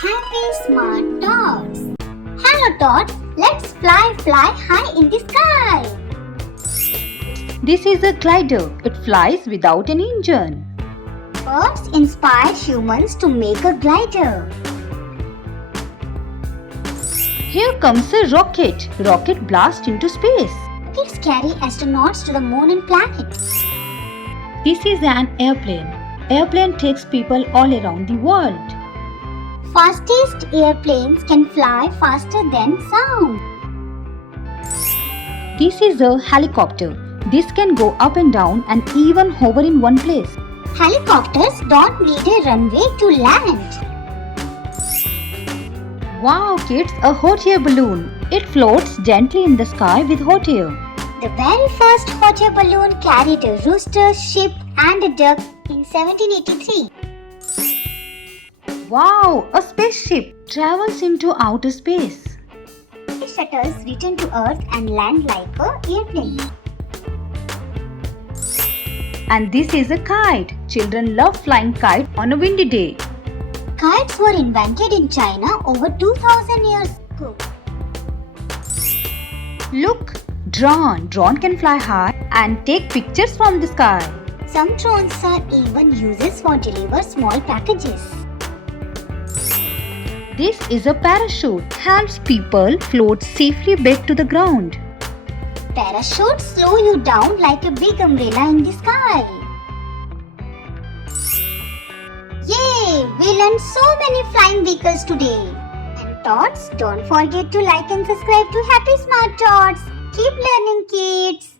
Happy Smart Tots. Hello Tots, let's fly high in the sky. This is a glider. It flies without an engine. Birds inspired humans to make a glider. Here comes a rocket. Rocket blasts into space. Rockets carry astronauts to the moon and planets. This is an airplane. Airplane takes people all around the world. Fastest airplanes can fly faster than sound. This is a helicopter. This can go up and down and even hover in one place. Helicopters don't need a runway to land. Wow kids, a hot air balloon. It floats gently in the sky with hot air. The very first hot air balloon carried a rooster, sheep and a duck in 1783. Wow, a spaceship travels into outer space. Space shuttles return to Earth and land like an airplane. And this is a kite. Children love flying kite on a windy day. Kites were invented in China over 2000 years ago. Look, drone. Drone can fly high and take pictures from the sky. Some drones are even used for deliver small packages. This is a parachute. Helps people float safely back to the ground. Parachutes slow you down like a big umbrella in the sky. Yay! We learned so many flying vehicles today. And Tots, don't forget to like and subscribe to Happy Smart Tots. Keep learning, kids.